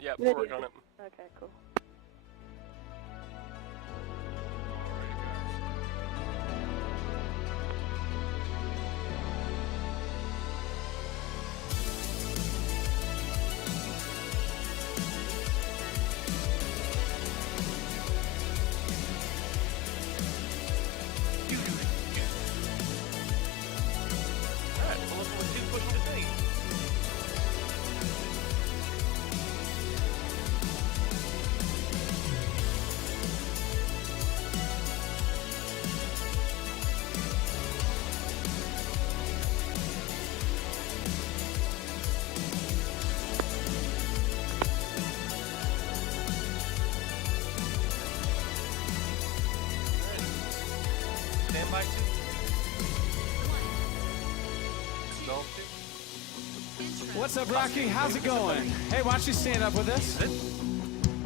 Yeah, we're working on it. Okay, cool. Alright, well, let's see the push to date. Stand by 2. Stall 2. What's up, Rocky? How's it going? Hey, why don't you stand up with us?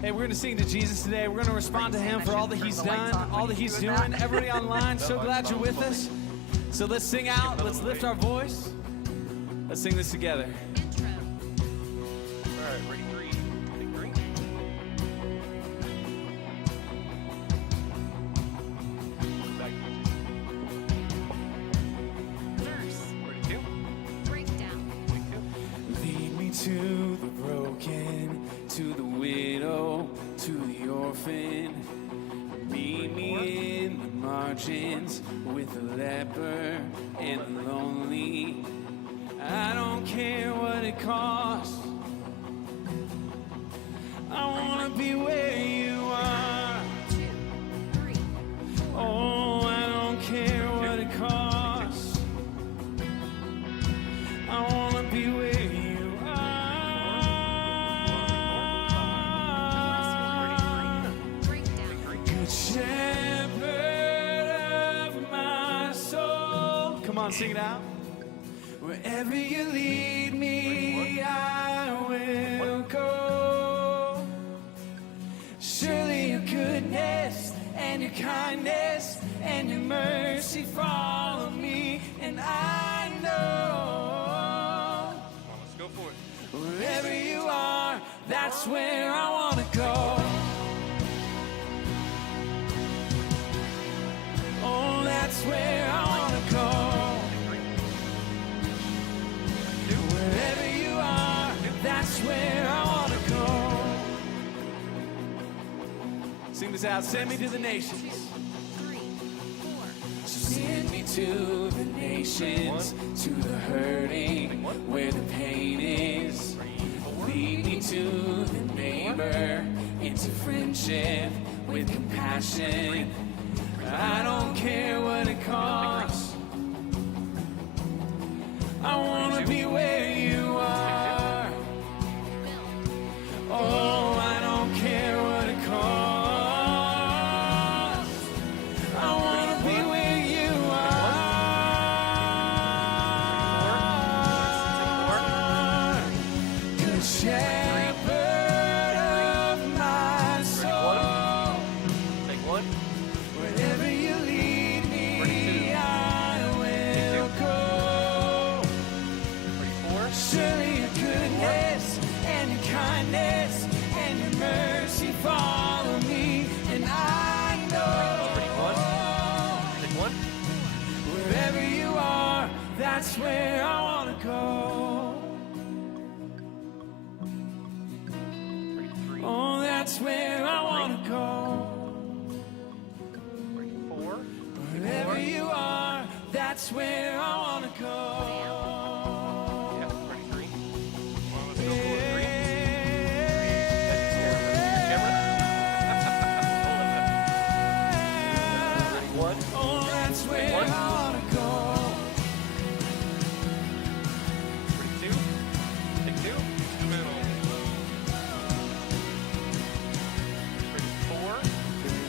Hey, we're going to sing to Jesus today. We're going to respond to him for all that he's done, all that he's doing. Everybody online, so glad you're with us. So let's sing out. Let's lift our voice. Let's sing this together. Alright, ready, 3. Take 3. Back to Verse. ready, 2. Breakdown. Take 2. Lead me to the broken, to the widow, to the orphan. Meet me in the margins with the leper and the lonely. I don't care what it costs. I wanna be where you are. 2, 3, 4. Oh, I don't care what it costs. I wanna be where you are. Breakdown. Good shepherd of my soul. Come on, sing it out. Wherever you lead me, I will go. Surely your goodness and your kindness and your mercy follow me, and I know Let's go for it. wherever you are, that's where I want to go. Oh, that's where I want to go. Wherever you are, that's where I want to go. Sing this out. Send me to the nations. 3, 4. So send me to the nations, to the hurting, where the pain is. Lead me to the neighbor, into friendship with compassion. I don't care what it costs. I wanna be where you are. Oh, I don't care what it costs. I wanna be where you are. Good shepherd of my soul. Take 1. Wherever you lead me, I will go. Ready, 4. Surely your goodness and your kindness and your mercy follow me, and I Ready, 1. know Take 1. wherever you are, that's where I want to go. Ready, 3. Oh, that's where I want to go. Ready, 4. Wherever you are, that's where I want to go. Yeah, ready, 3. Well, let's go for it. 3. Ready, 1. Oh, that's where One. I want to go. Ready, 2. Take 2. Middle. Ready, 4. Take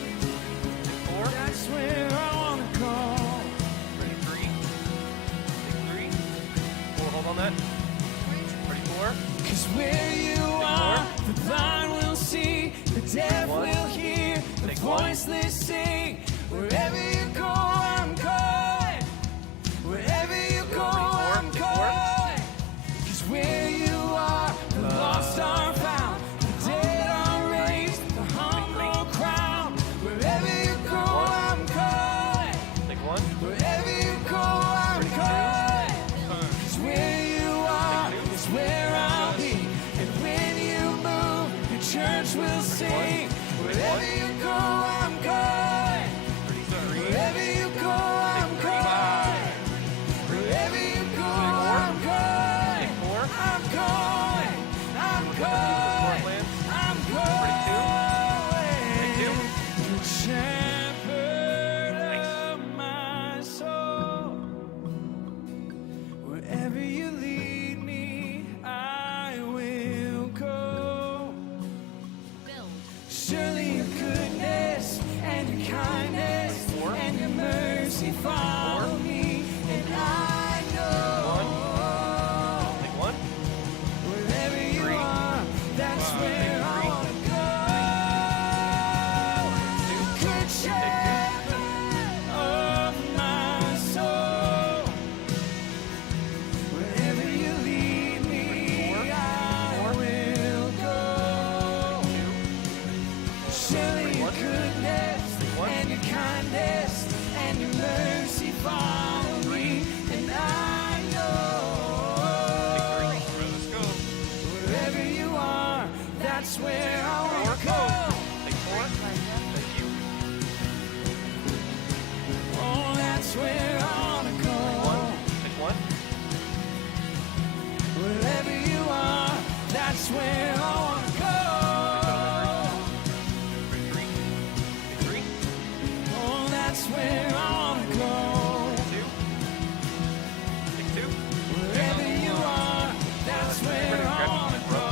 4. That's where I want to go. Ready, 3. Take 3. 4, hold on that. Ready, 4. 'Cause where you are, the blind will see, the deaf One. will hear, the Take one. voiceless sing. Wherever you go, I'm going. Wherever you go, I'm Take four. going. 'Cause where you are, the lost are found, the church will sing. Wherever you go, I'm going. 33. Wherever you go, I'm Take going. Wherever you go, I'm going. Take 4. I'm going. I'm going. Portland. I'm 32. going. Take 2. The shepherd of my soul. Wherever you lead me, I will go. Build. Surely your goodness and your kindness 4. and your mercy follow me, and I know Take 1. wherever you 3. are, that's where I Take 3. want to go. 2. Good shepherd of my soul. Wherever you lead me, I will go. Surely your goodness and your kindness and your mercy follow me, and I know Let's go. wherever you are, that's where I want to go. Take 4. Thank you. Oh, that's where I want to go. 1. Take 1. Wherever you are, that's where I want to go. Take 3. Take 3. Oh, that's where I want to go. Take 2. Take 2. Wherever you are, that's where I want to go.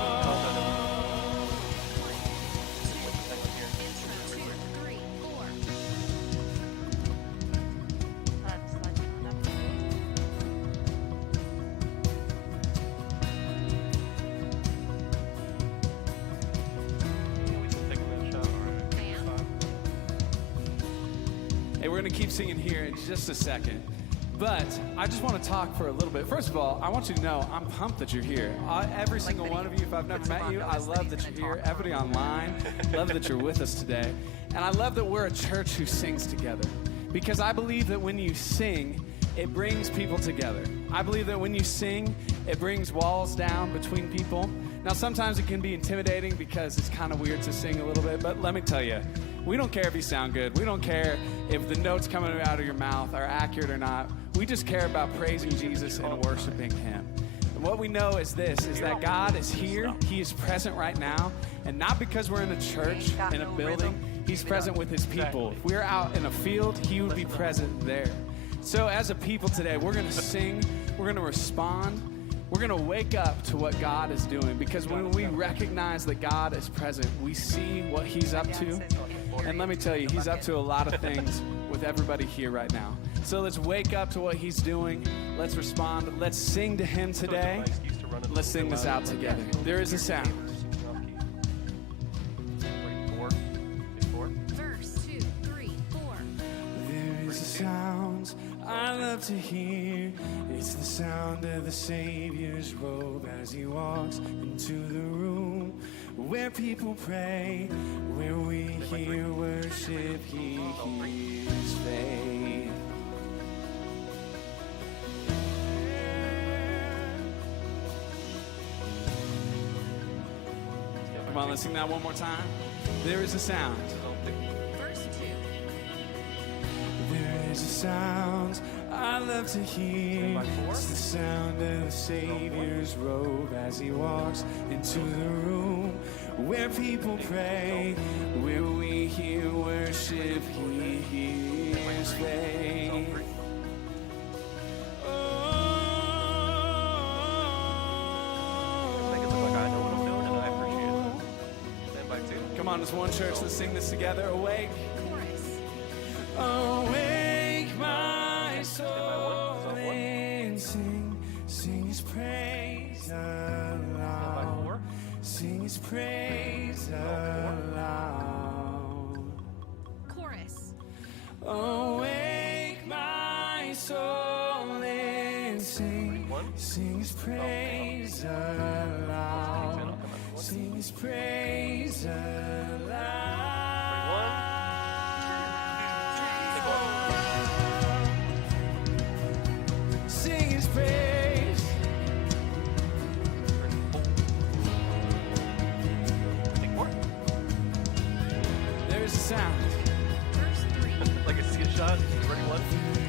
Intro 2, 3, 4. Bam. Hey, we're going to keep singing here in just a second. But I just want to talk for a little bit. First of all, I want you to know I'm pumped that you're here. Every single one of you, if I've never met you, I love that you're here. Everybody online, love that you're with us today. And I love that we're a church who sings together. Because I believe that when you sing, it brings people together. I believe that when you sing, it brings walls down between people. Now, sometimes it can be intimidating because it's kind of weird to sing a little bit, but let me tell you, we don't care if you sound good. We don't care if the notes coming out of your mouth are accurate or not. We just care about praising Jesus and worshiping Him. And what we know is this, is that God is here. He is present right now. And not because we're in a church, in a building. He's present with His people. If we're out in a field, He would be present there. So as a people today, we're going to sing. We're going to respond. We're going to wake up to what God is doing, because when we recognize that God is present, we see what He's up to. And let me tell you, He's up to a lot of things with everybody here right now. So let's wake up to what He's doing. Let's respond. Let's sing to Him today. Let's sing this out together. There is a sound. Verse 2, 3, 4. There is a sound I love to hear. It's the sound of the Savior's robe as He walks into the room where people pray, where we hear worship, He hears faith. Come on, let's sing that one more time. There is a sound. Verse 2. There is a sound I love to hear. It's the sound of the Savior's robe as He walks into the room where people pray, where we hear worship, He hears faith. Come on, as one church, let's sing this together. Awake. Chorus. Awake my soul and sing His praise aloud. Sing His praise aloud. Chorus. Awake my soul and sing His praise aloud. Sing His praise aloud. Sing His praise. Take 4. There's a sound. Verse 3. Like I see a shot. Ready, one.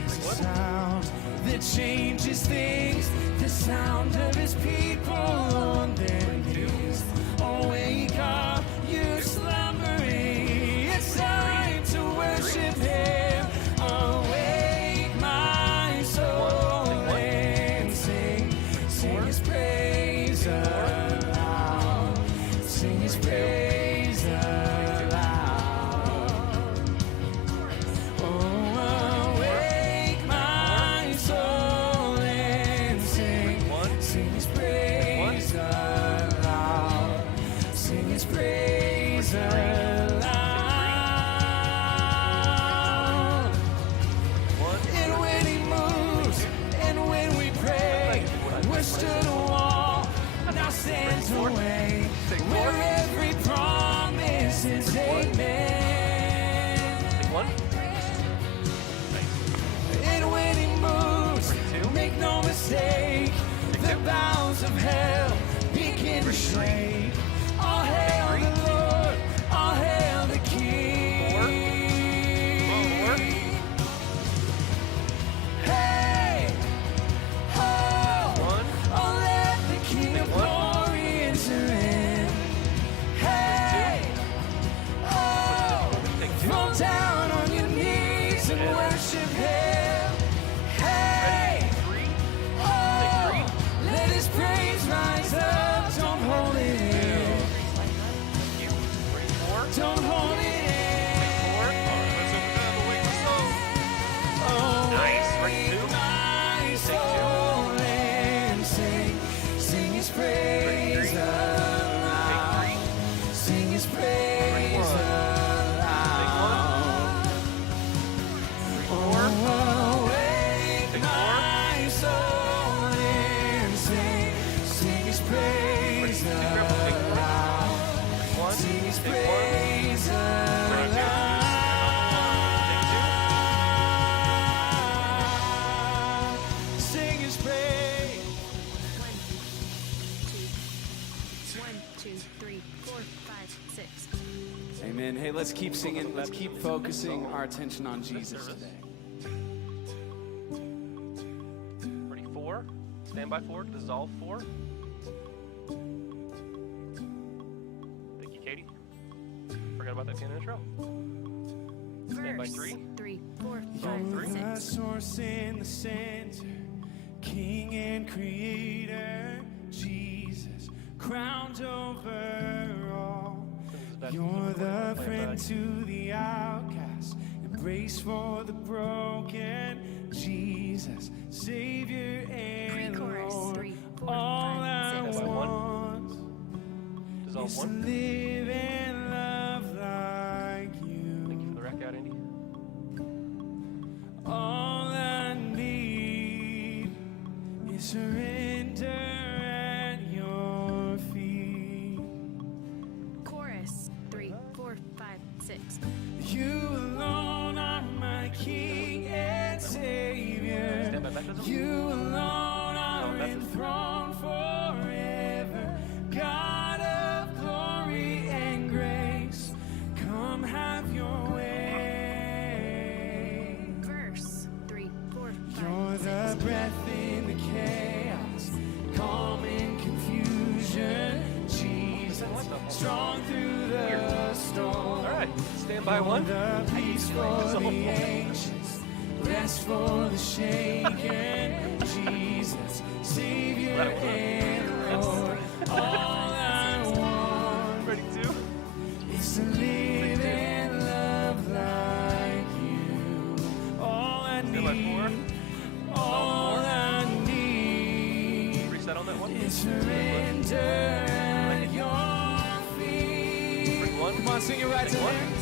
There's a What? sound that changes things. The sound of his people on their knees. Oh, wake up, you're slumbering. It's time to worship him. Awake my soul and sing his praise aloud. Sing his praise aloud. Oh, awake my soul and sing his praise aloud. Sing his praise aloud. And when he moves, and when we pray, we're stood a wall, now stands away, where every promise is amen. Take one. And when he moves, make no mistake, the bounds of hell begin to shake. All hail the Lord, all hail the King. Hey, oh, One. oh, let the King of glory enter in. Hey, oh, fall down on your knees and worship him. Hey, Three. oh, let his praise rise up. Don't hold it in. Ready, four. Don't hold it in. Four. All right, let's open up the wake song. Oh, Nice. Ready, wake two. my soul and sing his praise Take aloud. three. Sing his praise one. aloud. Four. Oh, wake Take my soul and sing his praise Ready, take four. aloud. One. Sing his Take one. praise aloud. Sing his praise. 1, 2, 3, 4, 5, 6. Amen. Hey, let's keep singing. Let's keep focusing our attention on Jesus today. Ready, four. Stand by four. This is all four. Thank you, Katie. Forgot about that piano intro. Stand by Verse three. 3, 4, You're 5, the 6. source in the center, King and Creator, Jesus, crowned over all. You're the friend to the outcast, embrace for the broken, Jesus, Savior and Pre-chorus, Lord. 3, 4, All 5, I 6. Stand by one. want This is all is to one. live and love like you. Thank you for the rack out, Andy. All I need is surrender at your feet. Chorus 3, 4, 5, 6. You alone are my King and Savior. Stand by baptism. You alone are baptism. enthroned forever. God of glory and grace, come have your way. Verse 3, 4, 5, You're 6. the breath in the chaos, calm in confusion. Jesus, strong through the storm. All right. Stand by one. The peace for the anxious, rest for the shaken. Jesus, Savior and Lord. All I want Ready, two. is to live and love like you. All I Stand by four. need, all I need Reset on that one. is surrender at your feet. Ready, one. Come on, sing it right to Take one. there. 3,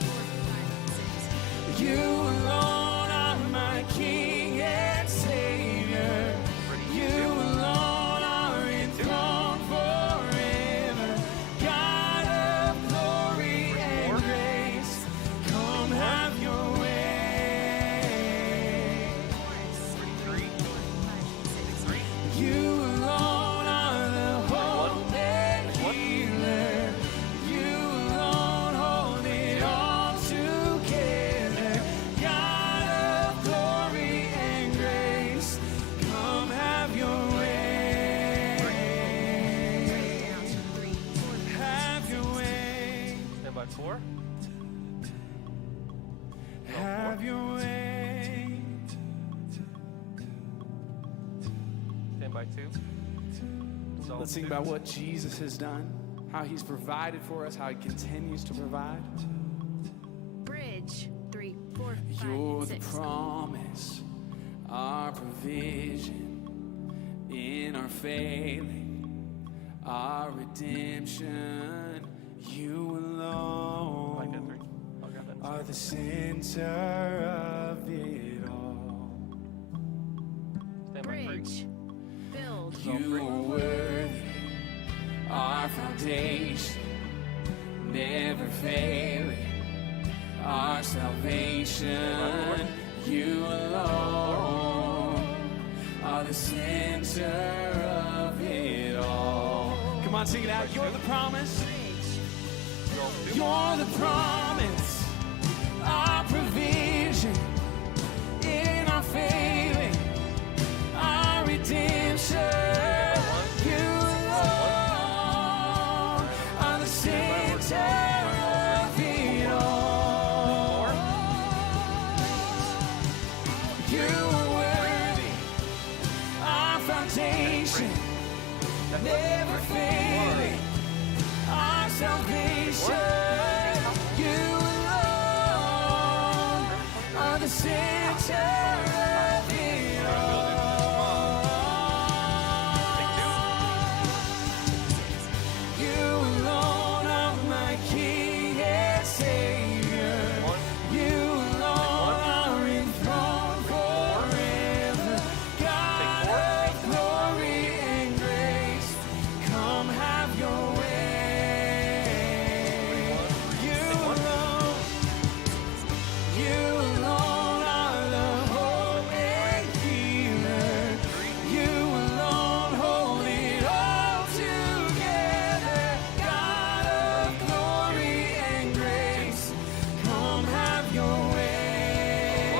4, 5, 6. You alone are my King and Savior. Ready, You two. alone are enthroned forever. God of glory and grace, come have your way. Chorus Ready, three. 4, 5, 6. Three. You alone are the hope and One. healer. You alone hold it all That's 4. Have your way. Stand by 2. Dissolve Let's think 2. about what Jesus has done, how he's provided for us, how he continues to provide. Bridge. 3, 4, 5, You're the 6. promise, our provision in our failing, our redemption. You alone Like that 3. I'll grab that. are the center of it all. Stand by 3. Bridge. Build. You are worthy, our foundation, never failing, our salvation. You alone are the center of it all. Come on, sing it out. You're the promise. Bridge. You're the promise, our provision in our failing, our redemption. You alone are the center of it all. You are worthy, our foundation, never failing, our salvation. You alone are the center of it all. You alone are my King and Savior. You alone are enthroned forever. God of glory and grace, come have your way. You alone are the hope and healer. You alone hold it all together. God of glory and grace, come have your way.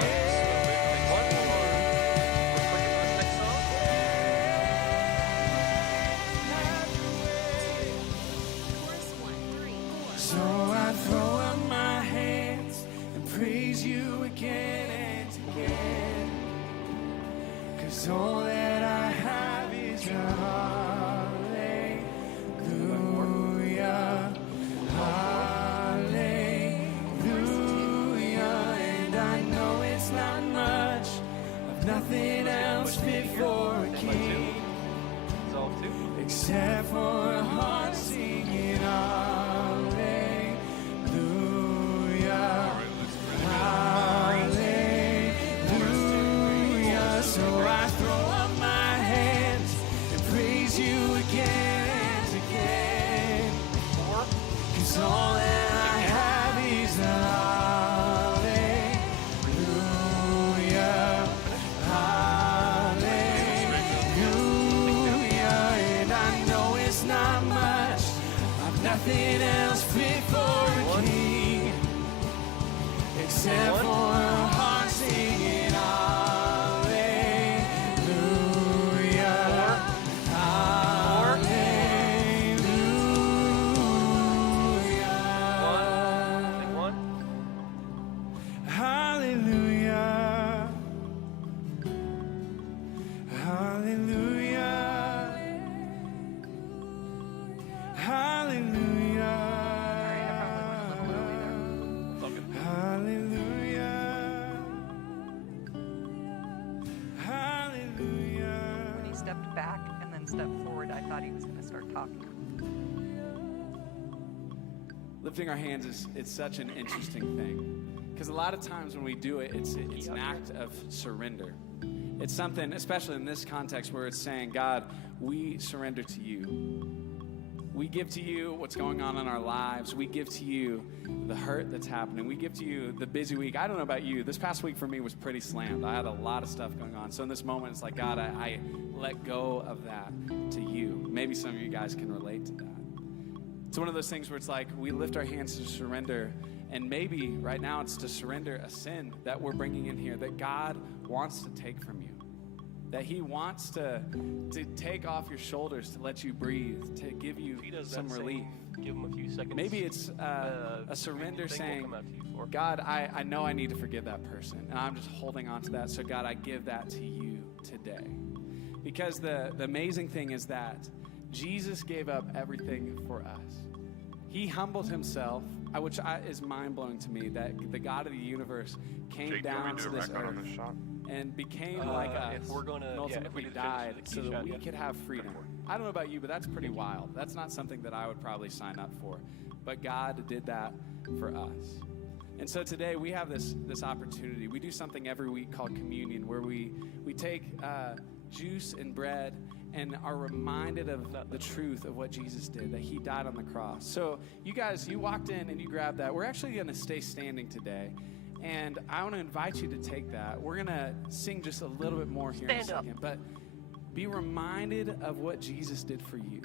Chorus 1, 3, 4. So I throw up my hands and praise you again and again. 'Cause all that I have is a hallelujah, hallelujah. And I know it's not much of nothing else fit for a king, Dissolve 2. except for a heart singing hallelujah, hallelujah. So I throw up my hands and praise you again and again. 4. 'Cause all that I have is a hallelujah, hallelujah. And I know it's not much, I've nothing else fit for a king, except for a heart singing hallelujah, hallelujah. Sing 1. Hallelujah. Hallelujah. Hallelujah. Hallelujah. Hallelujah. When he stepped back and then stepped forward, I thought he was going to start talking. Lifting our hands it's such an interesting thing, because a lot of times when we do it, it's an act of surrender. It's something, especially in this context, where it's saying, God, we surrender to you. We give to you what's going on in our lives. We give to you the hurt that's happening. We give to you the busy week. I don't know about you. This past week for me was pretty slammed. I had a lot of stuff going on. So in this moment, it's like, God, I let go of that to you. Maybe some of you guys can relate to that. It's one of those things where it's like we lift our hands to surrender, and maybe right now it's to surrender a sin that we're bringing in here that God wants to take from you. that he wants to take off your shoulders, to let you breathe, to give you If he does some that relief. give him a few seconds. Maybe it's a surrender thing saying, will come out to you for. God, I know I need to forgive that person, and I'm just holding on to that. So God, I give that to you today. Because the amazing thing is that Jesus gave up everything for us. He humbled himself, which is mind-blowing to me, that the God of the universe came down to this earth and became like us, if we're gonna, and ultimately died so that we could have freedom. I don't know about you, but that's pretty wild. That's not something that I would probably sign up for. But God did that for us. And so today we have this opportunity. We do something every week called communion, where we take juice and bread and are reminded of the truth of what Jesus did, that he died on the cross. So you guys, you walked in and you grabbed that. We're actually going to stay standing today. And I want to invite you to take that. We're going to sing just a little bit more here in a second. But be reminded of what Jesus did for you.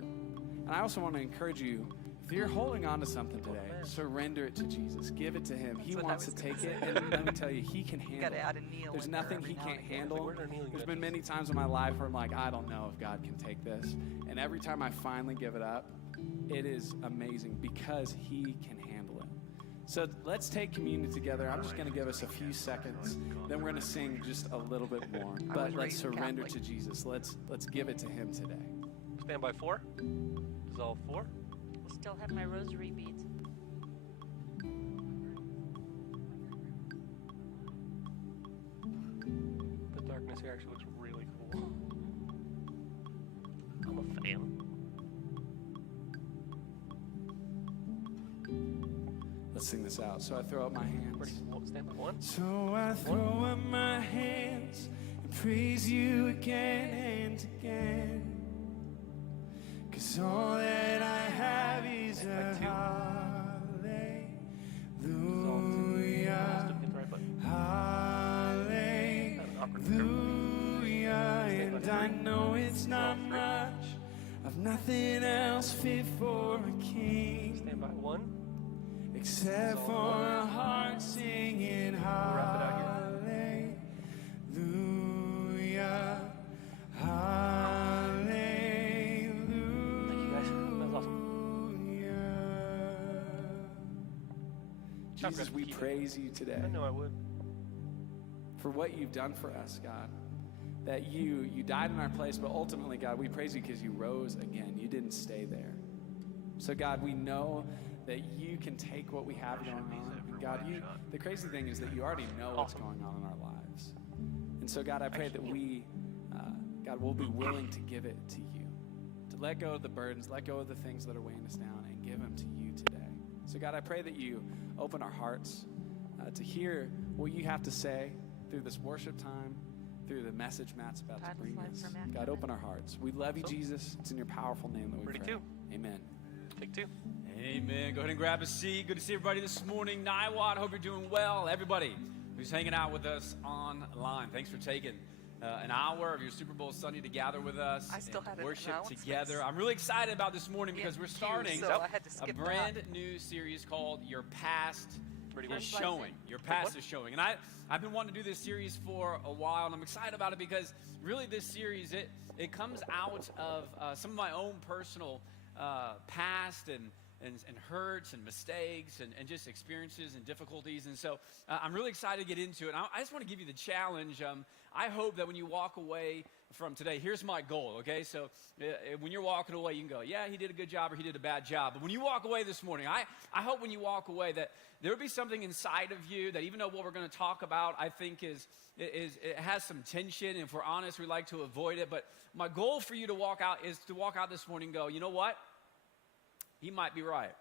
And I also want to encourage you, if you're holding on to something today, surrender it to Jesus. Give it to him. He wants to take it. And let me tell you, he can handle it. There's nothing he can't handle. There's been many times in my life where I'm like, I don't know if God can take this. And every time I finally give it up, it is amazing because he can handle it. So let's take communion together. I'm just going to give us a few seconds. Then we're going to sing just a little bit more. But let's surrender to Jesus. Let's give it to him today. Stand by 4. Dissolve 4. Still have my rosary beads. The darkness here actually looks really cool. I'm a fan. Let's sing this out. So I throw up my hands. Ready? Stand by 1. So I throw up my hands and praise you again and again. 'Cause all that I have is a hallelujah, hallelujah. And I know it's not much, I've nothing else fit for a king. Stand by 1. Except for a heart singing hallelujah, hallelujah. Thank you guys. That was awesome. Jesus, we praise you today I know I would. for what you've done for us, God. That you died in our place, but ultimately, God, we praise you because you rose again. You didn't stay there. So, God, we know that you can take what we have going on. And God, the crazy thing is that you already know what's going on in our lives. And so, God, I pray that God, will be willing to give it to you, to let go of the burdens, let go of the things that are weighing us down, and give them to you today. So, God, I pray that you open our hearts to hear what you have to say through this worship time, through the message Matt's about to bring us. God, open our hearts. We love you, Jesus. It's in your powerful name that we pray. 2. Amen. Take 2. Amen. Go ahead and grab a seat. Good to see everybody this morning. Niwot, hope you're doing well. Everybody who's hanging out with us online, thanks for taking an hour of your Super Bowl Sunday to gather with us and worship together. I'm really excited about this morning because we're starting a brand new series called Your Past is Showing. Your Past is Showing. And I've been wanting to do this series for a while, and I'm excited about it because really this series, it comes out of some of my own personal past and hurts and mistakes and just experiences and difficulties. And so I'm really excited to get into it. And I just want to give you the challenge. I hope that when you walk away from today, here's my goal, okay? So when you're walking away, you can go, yeah, he did a good job or he did a bad job. But when you walk away this morning, I hope when you walk away that there will be something inside of you that even though what we're going to talk about, I think it has some tension. And if we're honest, we like to avoid it. But my goal for you to walk out is to walk out this morning and go, you know what? He might be right.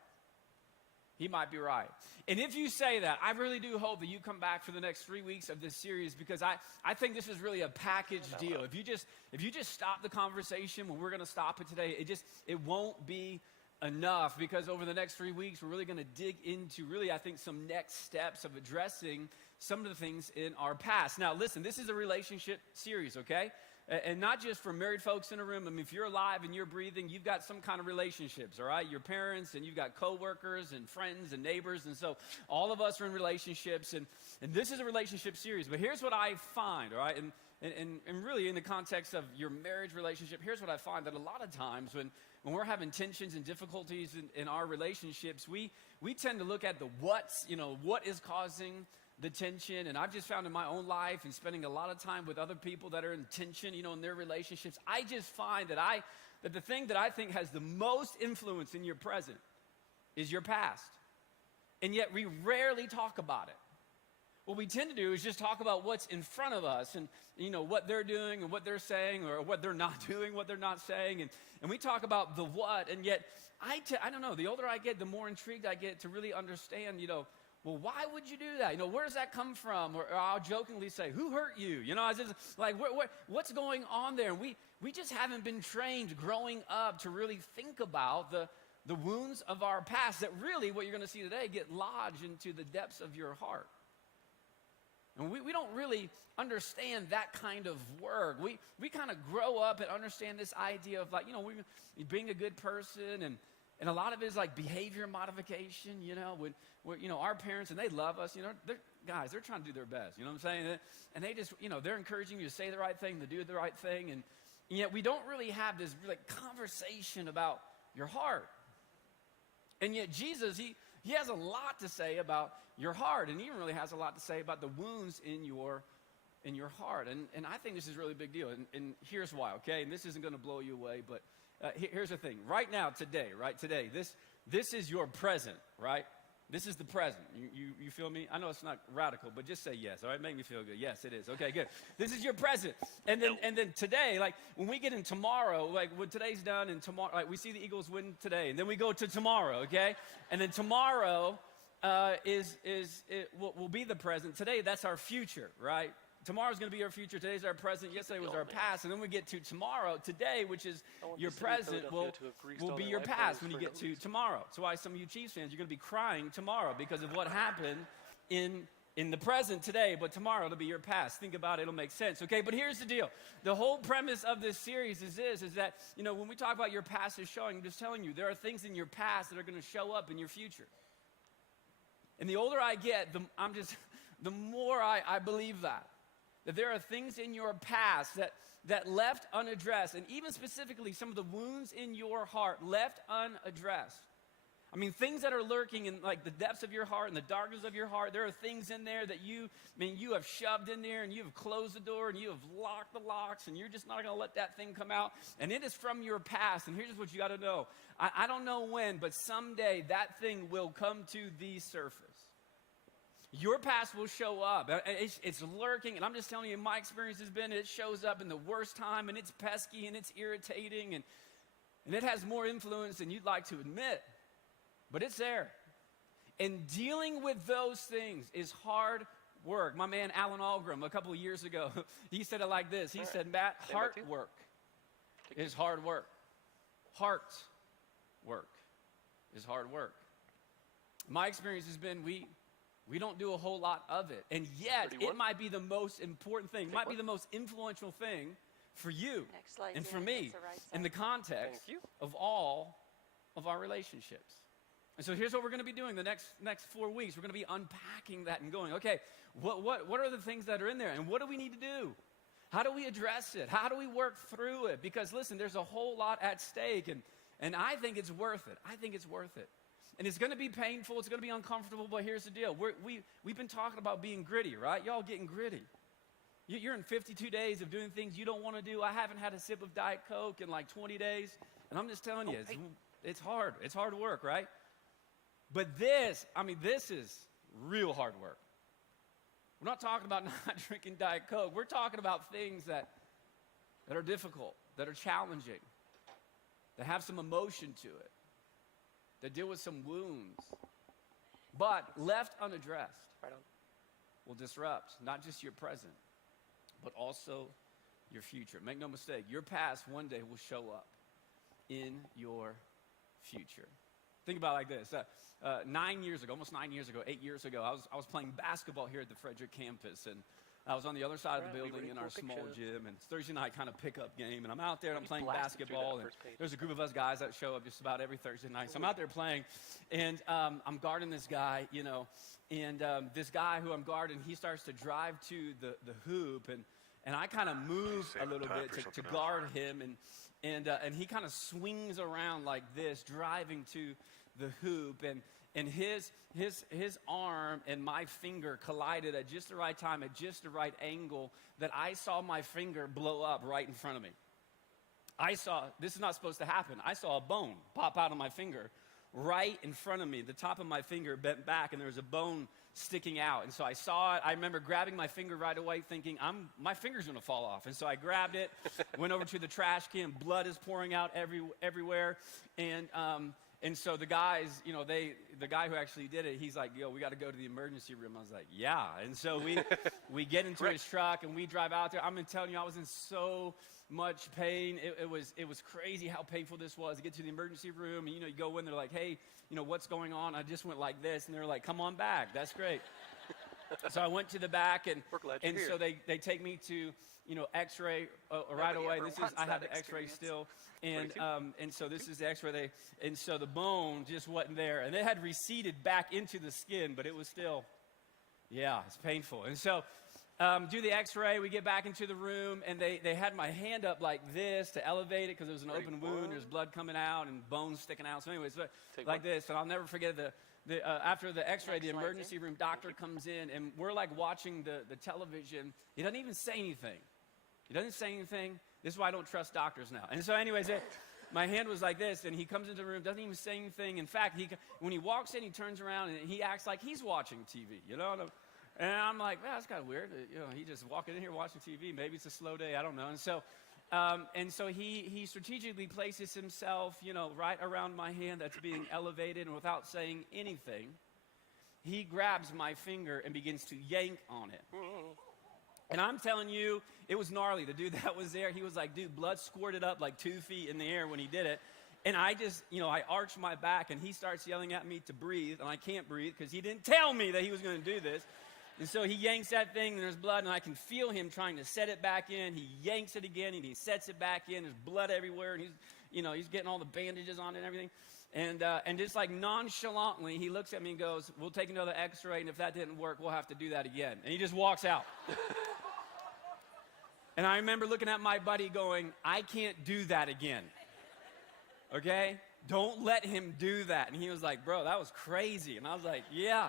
He might be right. And if you say that, I really do hope that you come back for the next 3 weeks of this series because I think this is really a package deal. If you just stop the conversation when we're going to stop it today, it won't be enough because over the next 3 weeks, we're really going to dig into really, I think, some next steps of addressing some of the things in our past. Now, listen, this is a relationship series, okay? And not just for married folks in a room. I mean, if you're alive and you're breathing, you've got some kind of relationships, all right? Your parents and you've got coworkers and friends and neighbors. And so all of us are in relationships. And this is a relationship series. But here's what I find, all right? and really in the context of your marriage relationship, here's what I find, that a lot of times when we're having tensions and difficulties in our relationships, we tend to look at the what's, what is causing the tension. And I've just found in my own life and spending a lot of time with other people that are in tension, in their relationships, I just find that the thing that I think has the most influence in your present is your past. And yet we rarely talk about it. What we tend to do is just talk about what's in front of us and, what they're doing and what they're saying, or what they're not doing, what they're not saying. And we talk about the what, and yet I don't know, the older I get, the more intrigued I get to really understand, well, why would you do that? Where does that come from? Or I'll jokingly say, who hurt you? I was just like, what's going on there? And we just haven't been trained growing up to really think about the wounds of our past that really, what you're going to see today, get lodged into the depths of your heart. And we don't really understand that kind of work. We kind of grow up and understand this idea of we being a good person, and a lot of it is like behavior modification, when our parents, and they love us, they're trying to do their best, you know what I'm saying? And they just, they're encouraging you to say the right thing, to do the right thing, and yet we don't really have this conversation about your heart. And yet Jesus, he has a lot to say about your heart, and he even really has a lot to say about the wounds in your heart. And I think this is a really big deal, and here's why, okay? And this isn't going to blow you away, but here's the thing. Right now, today, this is your present, right? This is the present. You feel me? I know it's not radical, but just say yes, all right? Make me feel good. Yes, it is. Okay, good. This is your present. And then today, when we get in tomorrow, when today's done and tomorrow, we see the Eagles win today, and then we go to tomorrow, okay? And then tomorrow will be the present. Today, that's our future, right? Tomorrow's going to be our future. Today's our present. Yesterday was our past. And then we get to tomorrow. Today, which is your present, will be your past when you get to tomorrow. That's why some of you Chiefs fans, you're going to be crying tomorrow because of what happened in the present today. But tomorrow, it'll be your past. Think about it. It'll make sense, okay? But here's the deal. The whole premise of this series is that, when we talk about your past is showing, I'm just telling you, there are things in your past that are going to show up in your future. And the older I get, the more I believe that there are things in your past that left unaddressed, and even specifically some of the wounds in your heart left unaddressed. I mean, things that are lurking in the depths of your heart and the darkness of your heart. There are things in there that you have shoved in there, and you have closed the door, and you have locked the locks, and you're just not going to let that thing come out. And it is from your past. And here's what you got to know. I don't know when, but someday that thing will come to the surface. Your past will show up. It's lurking, and I'm just telling you, my experience has been it shows up in the worst time, and it's pesky, and it's irritating, and it has more influence than you'd like to admit. But it's there. And dealing with those things is hard work. My man Alan Algram, a couple of years ago, he said it like this. He said, Matt, heart work is hard work. Heart work is hard work. My experience has been we don't do a whole lot of it. And yet, it might be the most important thing, might be the most influential thing for you and for me in the context of all of our relationships. And so here's what we're going to be doing the next 4 weeks. We're going to be unpacking that and going, okay, what are the things that are in there? And what do we need to do? How do we address it? How do we work through it? Because, listen, there's a whole lot at stake, and I think it's worth it. I think it's worth it. And it's going to be painful. It's going to be uncomfortable, but here's the deal. We've been talking about being gritty, right? Y'all getting gritty. You're in 52 days of doing things you don't want to do. I haven't had a sip of Diet Coke in 20 days. And I'm just telling you, it's hard. It's hard work, right? But this is real hard work. We're not talking about not drinking Diet Coke. We're talking about things that are difficult, that are challenging, that have some emotion to it, that deal with some wounds, but left unaddressed will disrupt not just your present, but also your future. Make no mistake, your past one day will show up in your future. Think about it like this. 9 years ago, almost 9 years ago, 8 years ago, I was playing basketball here at the Frederick campus, and I was on the other side of the building in our small gym, and it's Thursday night kind of pickup game, and I'm out there and I'm playing basketball, and there's a group of us guys that show up just about every Thursday night. So I'm out there playing, and I'm guarding this guy, and this guy who I'm guarding, he starts to drive to the hoop, and I kind of move a little bit to guard him, and he kind of swings around like this, driving to the hoop, and his arm and my finger collided at just the right time, at just the right angle, that I saw my finger blow up right in front of me. This is not supposed to happen. I saw a bone pop out of my finger right in front of me. The top of my finger bent back, and there was a bone sticking out. And so I saw it. I remember grabbing my finger right away, thinking, my finger's going to fall off. And so I grabbed it, went over to the trash can. Blood is pouring out everywhere. And so the guys, the guy who actually did it, he's like, yo, we got to go to the emergency room. I was like, yeah. And so we get into his truck, and we drive out there. I'm telling you, I was in so much pain. It was crazy how painful this was. To get to the emergency room, and you go in, they're like, hey, what's going on? I just went like this, and they're like, come on back. That's great. So I went to the back, and so they take me to X-ray right away. I have the X-ray still, and so this is the X-ray. And so the bone just wasn't there, and it had receded back into the skin, but it was still, it's painful. And so do the X-ray. We get back into the room, and they had my hand up like this to elevate it because it was an open wound. There's blood coming out and bones sticking out. So anyways, like this, and I'll never forget after the X-ray, the emergency room doctor comes in, and we're like watching the television. He doesn't even say anything. This is why I don't trust doctors now. And so anyways, my hand was like this, and he comes into the room, doesn't even say anything. In fact, when he walks in, he turns around, and he acts like he's watching TV, And I'm like, that's kind of weird. He just walking in here watching TV. Maybe it's a slow day. I don't know. And so he strategically places himself, right around my hand that's being elevated, and without saying anything, he grabs my finger and begins to yank on it. And I'm telling you, it was gnarly. The dude that was there, he was like, dude, blood squirted up like 2 feet in the air when he did it. And I just, I arched my back, and he starts yelling at me to breathe, and I can't breathe because he didn't tell me that he was going to do this. And so he yanks that thing, and there's blood, and I can feel him trying to set it back in. He yanks it again, and he sets it back in. There's blood everywhere, and he's getting all the bandages on it and everything. And just like nonchalantly, he looks at me and goes, we'll take another X-ray, and if that didn't work, we'll have to do that again. And he just walks out. And I remember looking at my buddy going, I can't do that again. Okay? Don't let him do that. And he was like, bro, that was crazy. And I was like, yeah,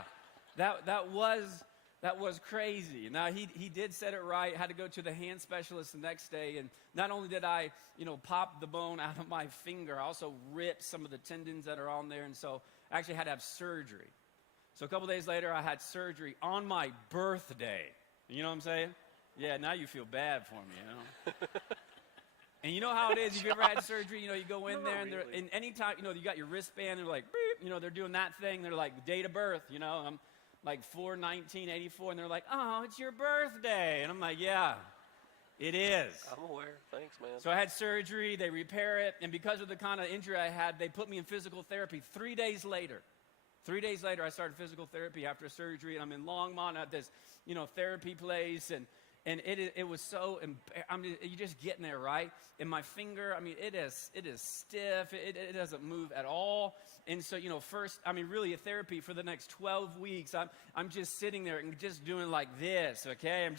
that was crazy. Now, he did set it right. Had to go to the hand specialist the next day. And not only did I, pop the bone out of my finger, I also ripped some of the tendons that are on there. And so I actually had to have surgery. So a couple days later, I had surgery on my birthday. You know what I'm saying? Yeah, now you feel bad for me, And you know how it is. If you ever had surgery, you go in there, and anytime, you got your wristband, they're like, beep, they're doing that thing. They're like, date of birth, I'm like 4/19/84, and they're like, oh, it's your birthday. And I'm like, yeah, it is. I'm aware. Thanks, man. So I had surgery. They repair it. And because of the kind of injury I had, they put me in physical therapy 3 days later. 3 days later, I started physical therapy after surgery, and I'm in Longmont at this, therapy place, and it was so, you just getting there, right? And my finger, it is stiff. It doesn't move at all. And so, first, really a therapy for the next 12 weeks. I'm just sitting there and just doing like this, okay?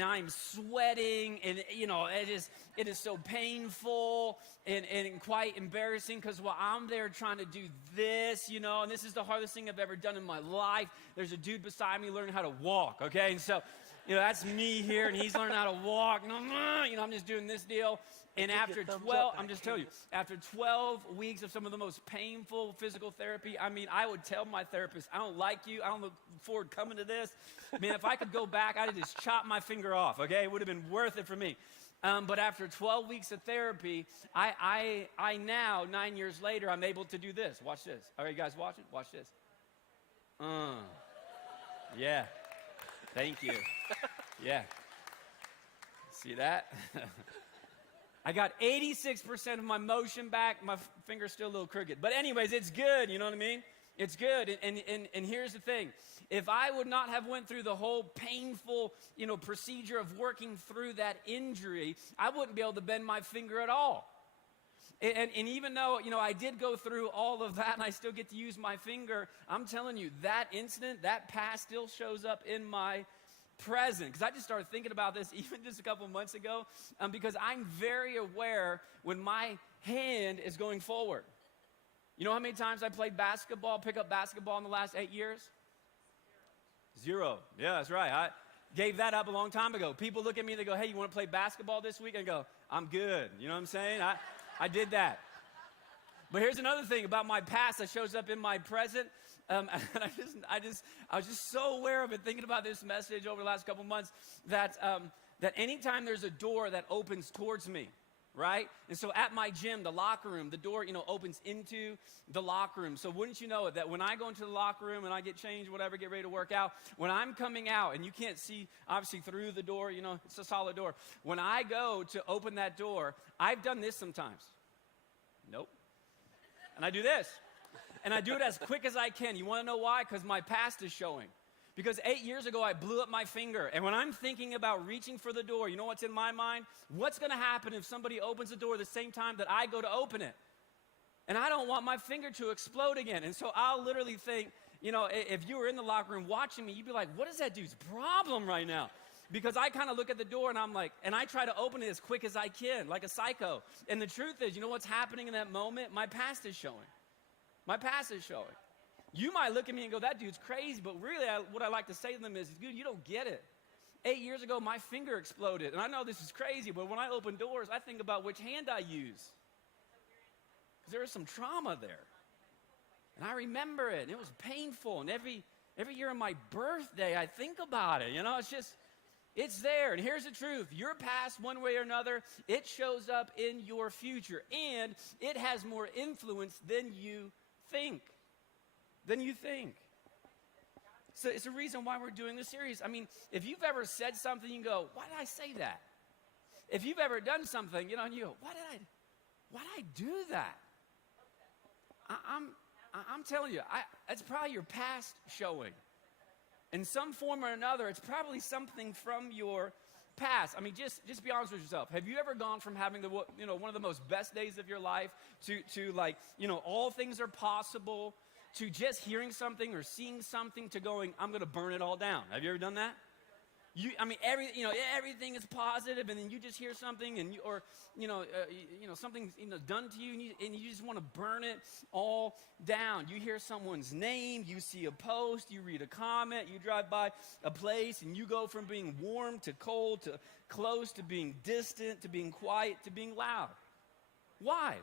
I'm sweating, and, it is so painful and quite embarrassing because while I'm there trying to do this, and this is the hardest thing I've ever done in my life. There's a dude beside me learning how to walk, okay? And so, that's me here, and he's learning how to walk. And I'm just doing this deal. And after 12, I'm just telling you, after 12 weeks of some of the most painful physical therapy, I would tell my therapist, I don't like you. I don't look forward to coming to this. Man, if I could go back, I'd have just chopped my finger off, okay? It would have been worth it for me. But after 12 weeks of therapy, I now, 9 years later, I'm able to do this. Watch this. Are you guys watching? Watch this. Yeah. Thank you. Yeah. See that? I got 86% of my motion back. My finger's still a little crooked. But anyways, it's good. You know what I mean? It's good. And here's the thing. If I would not have went through the whole painful, procedure of working through that injury, I wouldn't be able to bend my finger at all. And even though, I did go through all of that and I still get to use my finger, I'm telling you, that incident, that past still shows up in my present, because I just started thinking about this even just a couple months ago, because I'm very aware when my hand is going forward. You know how many times I played basketball, pick up basketball in the last 8 years? 0. Yeah, that's right. I gave that up a long time ago. People look at me, they go, hey, you want to play basketball this week? I go, I'm good. You know what I'm saying? I did that. But here's another thing about my past that shows up in my present. And I was just so aware of it, thinking about this message over the last couple months, that anytime there's a door that opens towards me, right? And so at my gym, the locker room, the door, opens into the locker room. So wouldn't you know it, that when I go into the locker room and I get changed, whatever, get ready to work out, when I'm coming out, and you can't see, obviously, through the door, it's a solid door. When I go to open that door, I've done this sometimes. Nope. And I do this. And I do it as quick as I can. You want to know why? Because my past is showing. Because 8 years ago, I blew up my finger. And when I'm thinking about reaching for the door, you know what's in my mind? What's going to happen if somebody opens the door the same time that I go to open it? And I don't want my finger to explode again. And so I'll literally think, if you were in the locker room watching me, you'd be like, what is that dude's problem right now? Because I kind of look at the door and I'm like, and I try to open it as quick as I can, like a psycho. And the truth is, you know what's happening in that moment? My past is showing. My past is showing. You might look at me and go, that dude's crazy, but really what I like to say to them is, dude, you don't get it. 8 years ago, my finger exploded. And I know this is crazy, but when I open doors, I think about which hand I use. Because there was some trauma there. And I remember it, and it was painful. And every year on my birthday, I think about it. It's there. And here's the truth. Your past, one way or another, it shows up in your future. And it has more influence than you think. So it's a reason why we're doing this series. I mean, if you've ever said something, you go, why did I say that? If you've ever done something, and you go, why did I do that? I'm telling you, it's probably your past showing. In some form or another, it's probably something from your past. I mean, just be honest with yourself. Have you ever gone from having one of the most best days of your life to like, all things are possible, to just hearing something or seeing something to going, I'm going to burn it all down? Have you ever done that? Everything is positive, and then you just hear something, and something's done to you, and you just want to burn it all down. You hear someone's name, you see a post, you read a comment, you drive by a place, and you go from being warm to cold to close to being distant to being quiet to being loud. Why?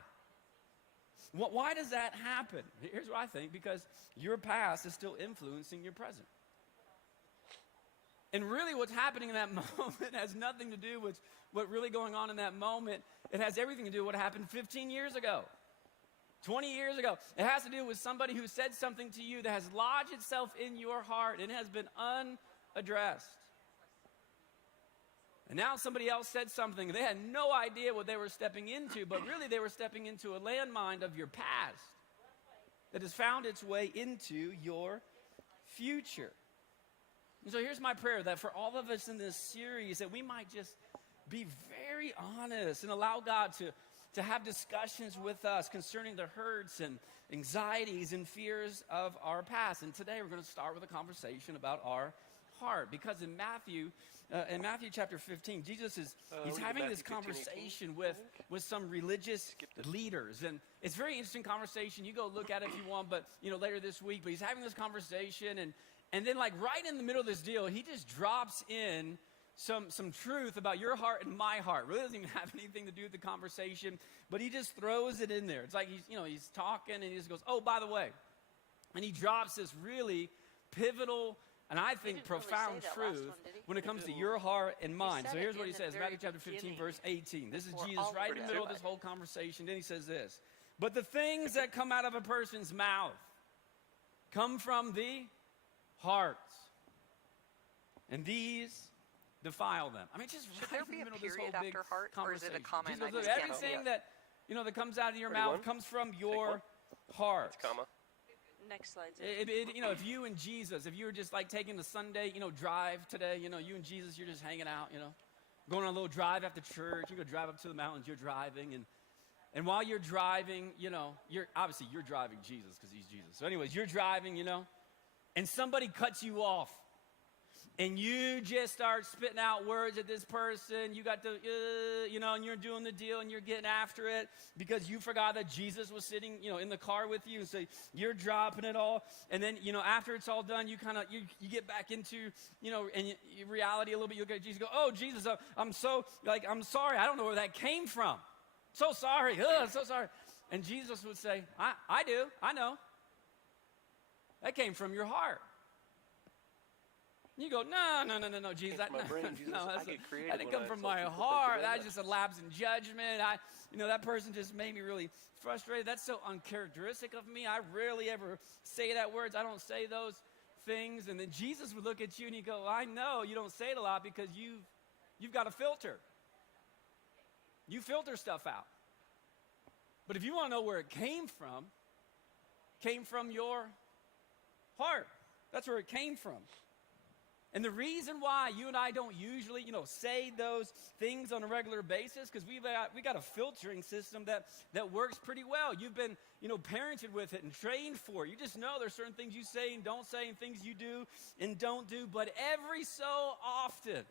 Why does that happen? Here's what I think: because your past is still influencing your present. And really what's happening in that moment has nothing to do with what's really going on in that moment. It has everything to do with what happened 15 years ago, 20 years ago. It has to do with somebody who said something to you that has lodged itself in your heart and has been unaddressed. And now somebody else said something. They had no idea what they were stepping into, but really they were stepping into a landmine of your past that has found its way into your future. And so here's my prayer, that for all of us in this series, that we might just be very honest and allow God to have discussions with us concerning the hurts and anxieties and fears of our past. And today we're going to start with a conversation about our heart, because in Matthew chapter 15, Jesus he's having this conversation with some religious leaders, and it's a very interesting conversation. You go look at it if you want, but later this week. But he's having this conversation, and then like right in the middle of this deal, he just drops in some truth about your heart and my heart. Really doesn't even have anything to do with the conversation, but he just throws it in there. It's like he's talking, and he just goes, oh, by the way, and he drops this really pivotal and I think profound truth when it comes to your heart and mine. So here's what he says, Matthew chapter 15, verse 18. This is Jesus right in the middle of this whole conversation. Then he says this: but the things that come out of a person's mouth come from the heart, and these defile them. I mean, just Should right there in be the a middle of this period whole big after heart, or is it a conversation. comment? Jesus I goes, just can't everything see that that comes out of your mouth comes from your heart. It's comma. Next slide. If you and Jesus, if you were just like taking a Sunday, drive today, you and Jesus, you're just hanging out, going on a little drive after church. You go drive up to the mountains. You're driving, and while you're driving, you're driving Jesus because he's Jesus. So anyways, you're driving, and somebody cuts you off. and you just start spitting out words at this person. You got the, and you're doing the deal and you're getting after it because you forgot that Jesus was sitting, in the car with you. So you're dropping it all. And then, after it's all done, you kind of, you get back into, reality a little bit. You look at Jesus and go, oh, Jesus, I'm sorry. I don't know where that came from. So sorry. I'm so sorry. And Jesus would say, I do. I know. That came from your heart. You go, no, Jesus. Came from my brain, Jesus. I get creative that didn't when come I from tell my people heart. something like That's just a lapse in judgment. That person just made me really frustrated. That's so uncharacteristic of me. I rarely ever say that words. I don't say those things. And then Jesus would look at you and he'd go, I know you don't say it a lot because you've got a filter. You filter stuff out. But if you want to know where it came from your heart. That's where it came from. And the reason why you and I don't usually, say those things on a regular basis, because we got a filtering system that works pretty well. You've been, parented with it and trained for it. You just know there's certain things you say and don't say and things you do and don't do. But every so often,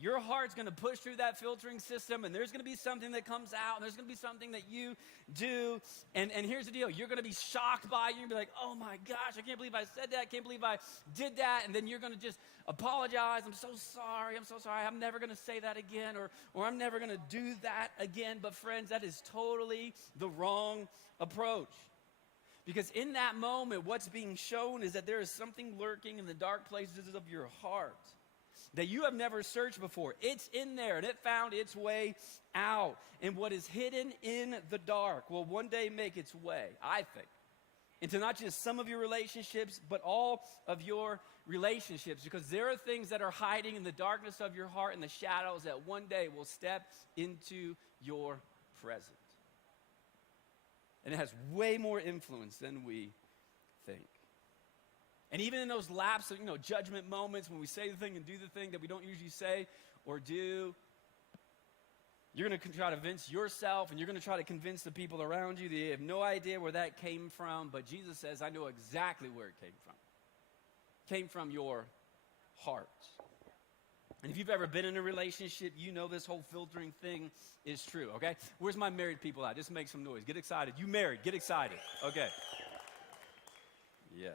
your heart's going to push through that filtering system, and there's going to be something that comes out, and there's going to be something that you do, and here's the deal. You're going to be shocked by it. You're going to be like, oh, my gosh, I can't believe I said that. I can't believe I did that, and then you're going to just apologize. I'm so sorry. I'm never going to say that again, or I'm never going to do that again. But, friends, that is totally the wrong approach. Because in that moment, what's being shown is that there is something lurking in the dark places of your heart that you have never searched before. It's in there, and it found its way out. And what is hidden in the dark will one day make its way, I think, into not just some of your relationships, but all of your relationships. Because there are things that are hiding in the darkness of your heart and the shadows that one day will step into your presence. And it has way more influence than we think. And even in those lapse of, judgment moments when we say the thing and do the thing that we don't usually say or do, you're going to try to convince yourself and you're going to try to convince the people around you that you have no idea where that came from. But Jesus says, I know exactly where it came from. It came from your heart. And if you've ever been in a relationship, you know this whole filtering thing is true, okay? Where's my married people at? Just make some noise. Get excited. You married. Get excited. Okay. Yeah.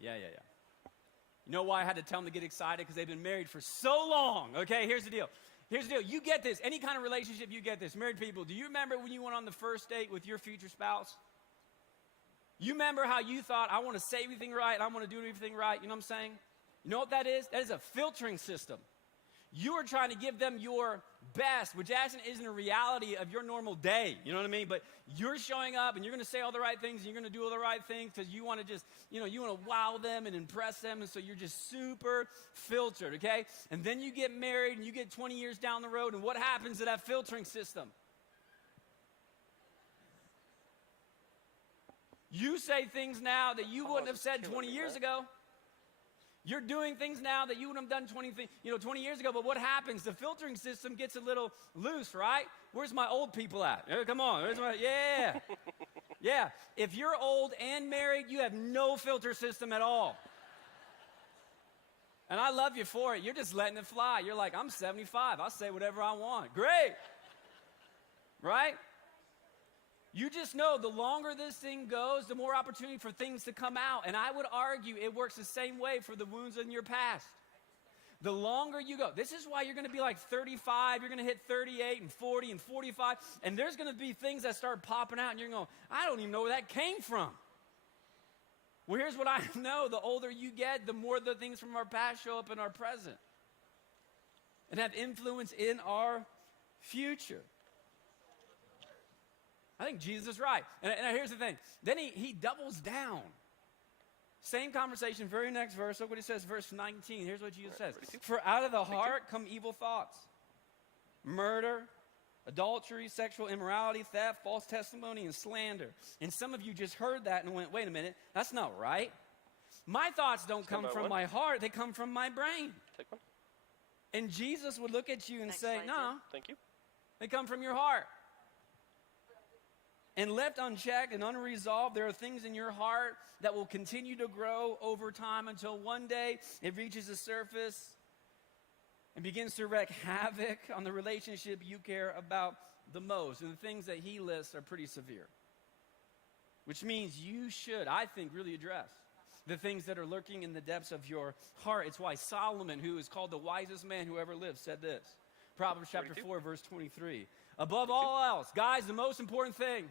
Yeah. You know why I had to tell them to get excited? Because they've been married for so long. Okay, here's the deal. You get this. Any kind of relationship, you get this. Married people, do you remember when you went on the first date with your future spouse? You remember how you thought, I want to say everything right, I want to do everything right. You know what I'm saying? You know what that is? That is a filtering system. You are trying to give them your best, which actually isn't a reality of your normal day. You know what I mean? But you're showing up and you're going to say all the right things and you're going to do all the right things because you want to just, you want to wow them and impress them. And so you're just super filtered, okay? And then you get married and you get 20 years down the road, and what happens to that filtering system? You say things now that you wouldn't have said 20 years ago. You're doing things now that you wouldn't have done 20 years ago. But what happens? The filtering system gets a little loose, right? Where's my old people at? Come on. Yeah. Yeah. If you're old and married, you have no filter system at all. And I love you for it. You're just letting it fly. You're like, I'm 75. I'll say whatever I want. Great. Right? You just know the longer this thing goes, the more opportunity for things to come out. And I would argue it works the same way for the wounds in your past. The longer you go, this is why you're going to be like 35, you're going to hit 38 and 40 and 45, and there's going to be things that start popping out, and you're going, I don't even know where that came from. Well, here's what I know. The older you get, the more the things from our past show up in our present and have influence in our future. I think Jesus is right. And here's the thing. Then he doubles down. Same conversation, very next verse. Look what he says, verse 19. Here's what Jesus says. For out of the heart come evil thoughts, murder, adultery, sexual immorality, theft, false testimony, and slander. And some of you just heard that and went, wait a minute, that's not right. My thoughts don't come from my heart. They come from my brain. Take one. And Jesus would look at you and Next say, slide, no, Thank you. they come from your heart. And left unchecked and unresolved, there are things in your heart that will continue to grow over time until one day it reaches the surface and begins to wreak havoc on the relationship you care about the most. And the things that he lists are pretty severe. Which means you should, I think, really address the things that are lurking in the depths of your heart. It's why Solomon, who is called the wisest man who ever lived, said this. Proverbs chapter 4, verse 23. Above all else, guys, the most important thing.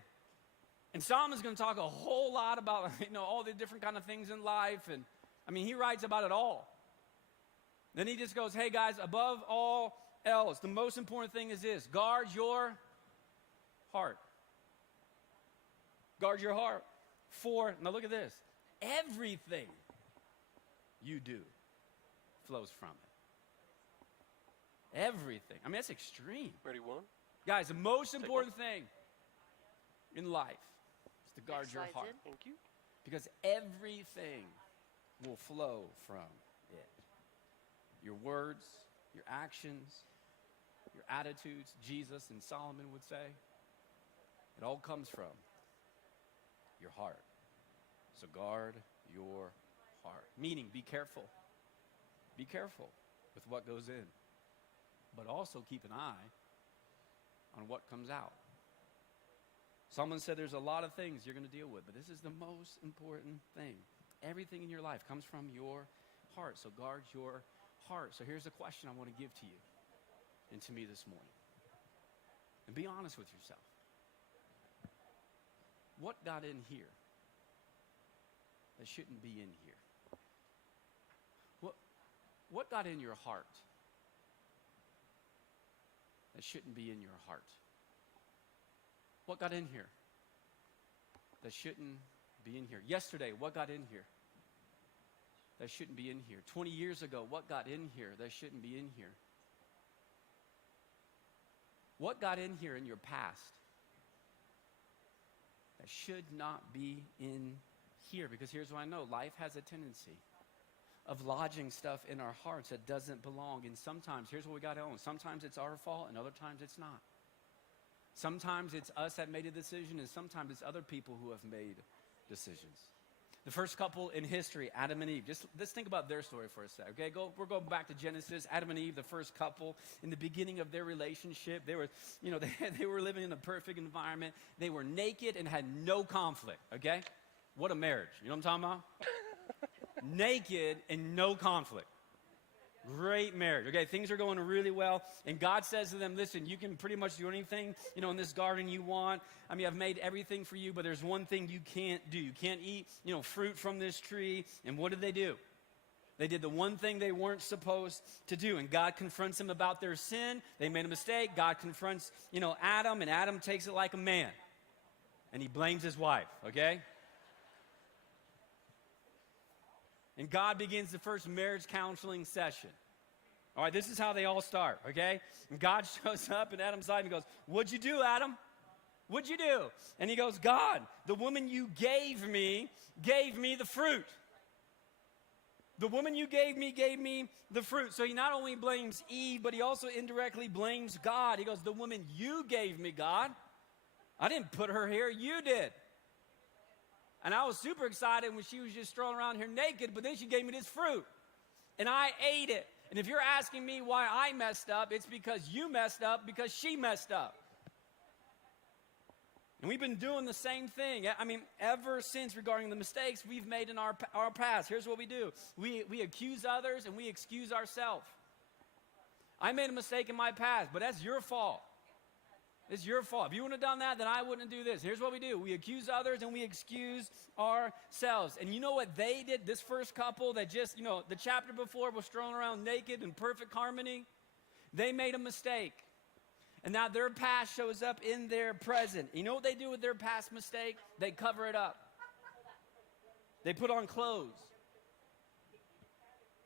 And Solomon's going to talk a whole lot about, all the different kind of things in life. And, he writes about it all. Then he just goes, hey, guys, above all else, the most important thing is this. Guard your heart. Guard your heart. For, now look at this. Everything you do flows from it. Everything. That's extreme. Ready, one? Guys, the most important thing in life is to guard your Slides heart. in. Thank you. Because everything will flow from it. Your words, your actions, your attitudes, Jesus and Solomon would say, it all comes from your heart. So guard your heart. Meaning, be careful. Be careful with what goes in. But also keep an eye on what comes out. Someone said there's a lot of things you're going to deal with, but this is the most important thing. Everything in your life comes from your heart, so guard your heart. So here's a question I want to give to you and to me this morning. And be honest with yourself. What got in here that shouldn't be in here? What got in your heart that shouldn't be in your heart? What got in here that shouldn't be in here? Yesterday, what got in here that shouldn't be in here? 20 years ago, what got in here that shouldn't be in here? What got in here in your past that should not be in here? Because here's what I know. Life has a tendency of lodging stuff in our hearts that doesn't belong. And sometimes, here's what we got to own. Sometimes it's our fault, and other times it's not. Sometimes it's us that made a decision, and sometimes it's other people who have made decisions. The first couple in history, Adam and Eve. Just think about their story for a sec, okay? We're going back to Genesis. Adam and Eve, the first couple, in the beginning of their relationship, they were, they were living in a perfect environment. They were naked and had no conflict, okay? What a marriage. You know what I'm talking about? Naked and no conflict. Great marriage. Okay, things are going really well. And God says to them, listen, you can pretty much do anything, in this garden you want. I've made everything for you, but there's one thing you can't do. You can't eat, fruit from this tree. And what did they do? They did the one thing they weren't supposed to do. And God confronts them about their sin. They made a mistake. God confronts, Adam, and Adam takes it like a man. And he blames his wife, okay? And God begins the first marriage counseling session. All right, this is how they all start, okay? And God shows up in Adam's life and goes, what'd you do, Adam? What'd you do? And he goes, God, the woman you gave me the fruit. The woman you gave me the fruit. So he not only blames Eve, but he also indirectly blames God. He goes, the woman you gave me, God. I didn't put her here, you did. And I was super excited when she was just strolling around here naked, but then she gave me this fruit. And I ate it. And if you're asking me why I messed up, it's because you messed up, because she messed up. And we've been doing the same thing. Ever since regarding the mistakes we've made in our past. Here's what we do. We accuse others and we excuse ourselves. I made a mistake in my past, but that's your fault. It's your fault. If you wouldn't have done that, then I wouldn't do this. Here's what we do. We accuse others and we excuse ourselves. And you know what they did? This first couple that just, the chapter before was strolling around naked in perfect harmony. They made a mistake. And now their past shows up in their present. You know what they do with their past mistake? They cover it up. They put on clothes.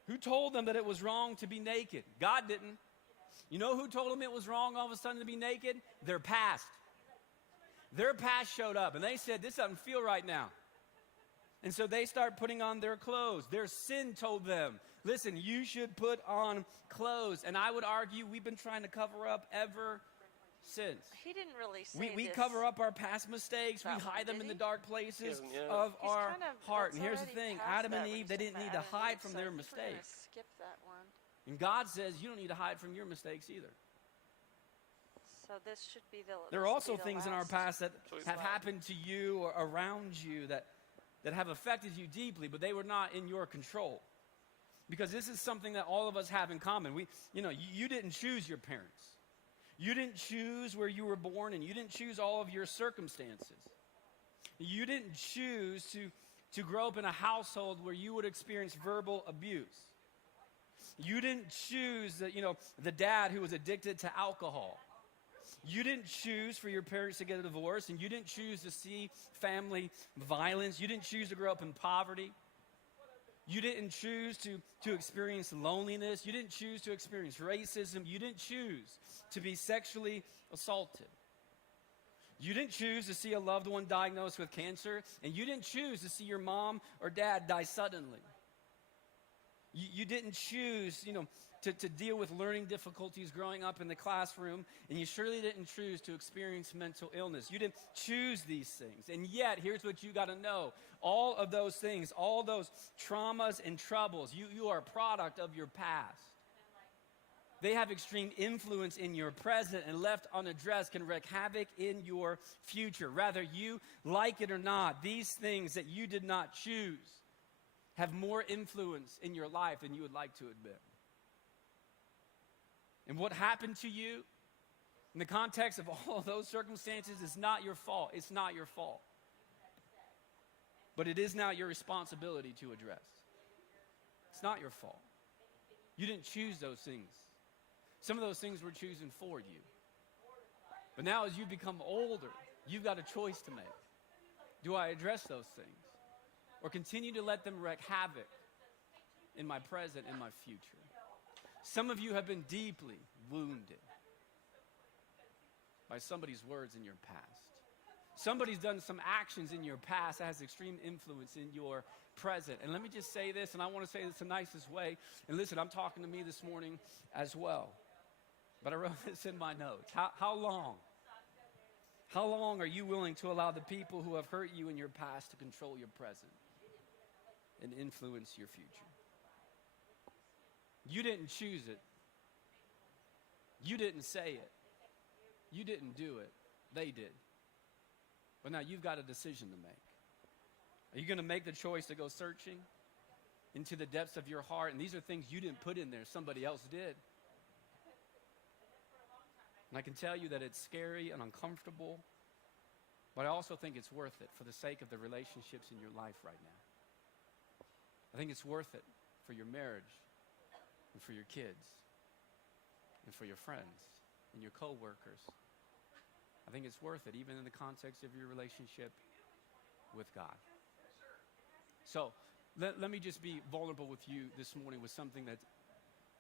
Who told them that it was wrong to be naked? God didn't. You know who told them it was wrong all of a sudden to be naked? Their past. Their past showed up and they said, this doesn't feel right now. And so they start putting on their clothes. Their sin told them, listen, you should put on clothes. And I would argue we've been trying to cover up ever sins. He didn't really say We this. cover up our past mistakes. We That one, hide them did in the he? dark places He hasn't yet. of He's our kind of, heart. that's And here's the already thing, past Adam that and when Eve, he's they talking didn't need about to Adam and hide Eve, from so their I think we're gonna mistakes. skip that one. And God says you don't need to hide from your mistakes either. So this should be the. There are this will also be the things in our last past that have slide. happened to you or around you that have affected you deeply, but they were not in your control. Because this is something that all of us have in common. You didn't choose your parents. You didn't choose where you were born, and you didn't choose all of your circumstances. You didn't choose to grow up in a household where you would experience verbal abuse. You didn't choose the dad who was addicted to alcohol. You didn't choose for your parents to get a divorce, and you didn't choose to see family violence. You didn't choose to grow up in poverty. You didn't choose to experience loneliness. You didn't choose to experience racism. You didn't choose to be sexually assaulted. You didn't choose to see a loved one diagnosed with cancer, and you didn't choose to see your mom or dad die suddenly. You didn't choose, to deal with learning difficulties growing up in the classroom, and you surely didn't choose to experience mental illness. You didn't choose these things. And yet, here's what you got to know. All of those things, all those traumas and troubles, you are a product of your past. They have extreme influence in your present, and left unaddressed can wreak havoc in your future. Whether you like it or not, these things that you did not choose have more influence in your life than you would like to admit. And what happened to you in the context of all those circumstances is not your fault. It's not your fault. But it is now your responsibility to address. It's not your fault. You didn't choose those things. Some of those things were chosen for you. But now as you become older, you've got a choice to make. Do I address those things? Or continue to let them wreak havoc in my present and my future? Some of you have been deeply wounded by somebody's words in your past. Somebody's done some actions in your past that has extreme influence in your present. And let me just say this, and I want to say this the nicest way. And listen, I'm talking to me this morning as well. But I wrote this in my notes. How long? How long are you willing to allow the people who have hurt you in your past to control your present and influence your future? You didn't choose it. You didn't say it. You didn't do it. They did. But now you've got a decision to make. Are you going to make the choice to go searching into the depths of your heart? And these are things you didn't put in there. Somebody else did. And I can tell you that it's scary and uncomfortable, but I also think it's worth it for the sake of the relationships in your life right now. I think it's worth it for your marriage and for your kids and for your friends and your coworkers. I think it's worth it even in the context of your relationship with God. So let me just be vulnerable with you this morning with something that